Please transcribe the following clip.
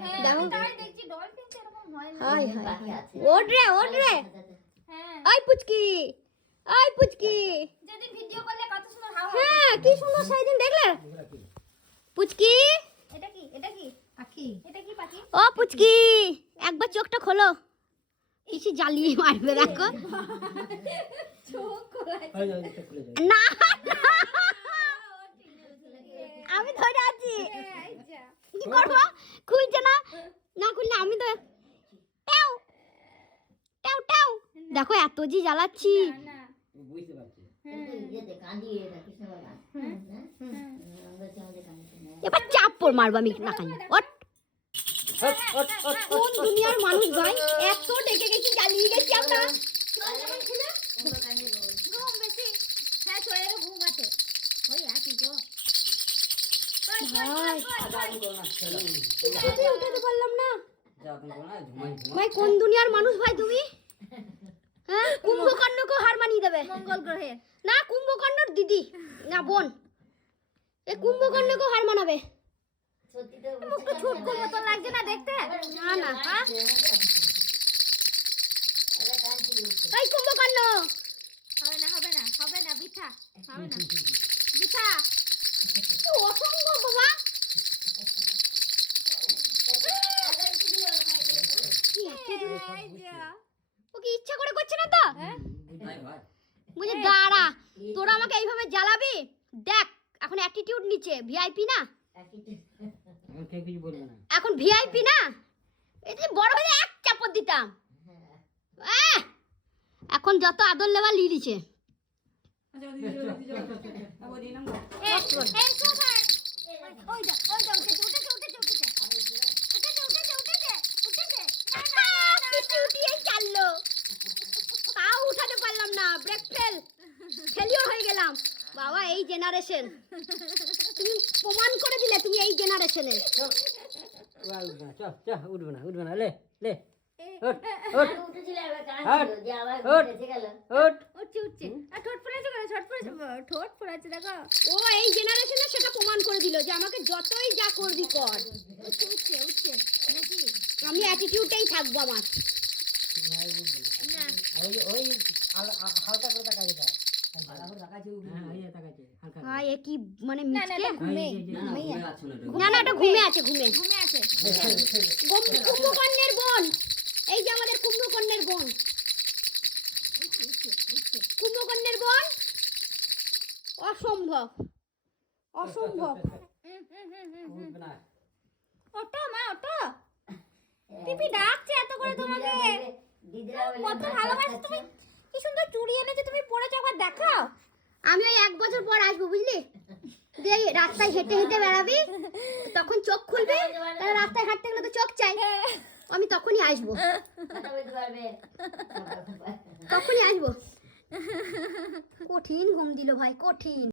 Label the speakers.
Speaker 1: হ্যাঁ
Speaker 2: দেখো।
Speaker 1: তাই দেখছি ডলফিন এরকম হয় না
Speaker 2: হাই হাই রে
Speaker 1: হ্যাঁ
Speaker 2: আই পুচকি আই পুচকি।
Speaker 1: যেদিন ভিডিও করলে কত সুন্দর হাওয়া
Speaker 2: হ্যাঁ কি সুন্দর সেদিন দেখলে? পুচকি।
Speaker 1: এটা কি এটা কি?
Speaker 3: পাখি।
Speaker 1: এটা কি পাখি?
Speaker 2: ও পুচকি একবার চোখটা খোলো। কিছু জ্বালিয়ে মারবে দেখো। না আমি ধরে আছি। কি করব? খুলছে না? না খুললে আমি তো ট্যাও ট্যাও ট্যাও দেখো এত যে জ্বালাচ্ছি।
Speaker 4: বুঝতে পারছি।
Speaker 5: হ্যাঁ
Speaker 2: এবার চাপ্পড় মারবো আমি না কানি। ওট। কোন দুনিয়ার মানুষ ভাই? এত ডেকে গেছি জ্বালিয়ে গেছি আমরা।
Speaker 1: ঘুম বেশি। হ্যাঁ ঘুম আছে। ওই একই গো।
Speaker 2: উঠাতে পারলাম না। ভাই কোন দুনিয়ার মানুষ ভাই তুমি? হ্যাঁ? কুম্ভকর্ণকেও হার মানিয়ে দেবে।
Speaker 1: মঙ্গল গ্রহে
Speaker 2: না কুম্ভকর্ণর দিদি। না বোন। এ কুম্ভকর্ণকেও হার মানাবে।
Speaker 1: মুখটা ছুটকুর মতন লাগছে না দেখতে?
Speaker 2: না না। হ্যাঁ কুম্ভকর্ণ।
Speaker 1: হবে না হবে না হবে না বিঠা হবে না। বিঠা
Speaker 2: ও কি ইচ্ছা করে করছে না তো। বুঝে দাঁড়া তোরা আমাকে এইভাবে জ্বালাবি দেখ এখন অ্যাটিটিউড নিচে ভিআইপি না
Speaker 4: এখন
Speaker 2: ভিআইপি না এই যে বড় হয়ে এক চাপড় দিতাম! এখন যত আদর লেবা লিলিছে
Speaker 1: এই,
Speaker 2: গেলাম বাবা এই জেনারেশন তুমি প্রমাণ করে দিলে তুমি এই জেনারেশনে
Speaker 4: উঠবে না, চল, চল, উঠবে না, উঠবে না, লে, লে,
Speaker 2: সেটা প্রমাণ করে দিল যে আমাকে যতই যা করবি কর? আমি অ্যাটিটিউডটাই থাকব আমার।
Speaker 1: না।
Speaker 4: ওই ওই হালকা করে। হ্যাঁ,
Speaker 2: কি মানে
Speaker 1: না, না, এটা ঘুমে।
Speaker 4: এই যে-
Speaker 1: ঘুমেই আছে।
Speaker 2: না না এটা ঘুমে ঘুমে
Speaker 1: ঘুমে আছে।
Speaker 2: কুম্ভকর্ণের বোন এই যে আমাদের কুম্ভকর্ণের বোন। কুম্ভকর্ণের বোন অসম্ভব অসম্ভব।
Speaker 1: ওঠো, মা, ওঠো। পিপি ডাকছে এত করে তোমাকে কত ভালোবাসো তুমি চুড়ি এনেছে, তুমি পরেছো একবার দেখাও।
Speaker 2: আমি ওই এক বছর পর আসব, বুঝলি? এই রাস্তায় হেঁটে হেঁটে বেড়াবি, তখন চোখ খুলবে, তাহলে রাস্তায় হাঁটতে গেলে তো চোখ চাই। আমি তখনই আসব। তখনই আসব। কঠিন ঘুম দিল ভাই, কঠিন।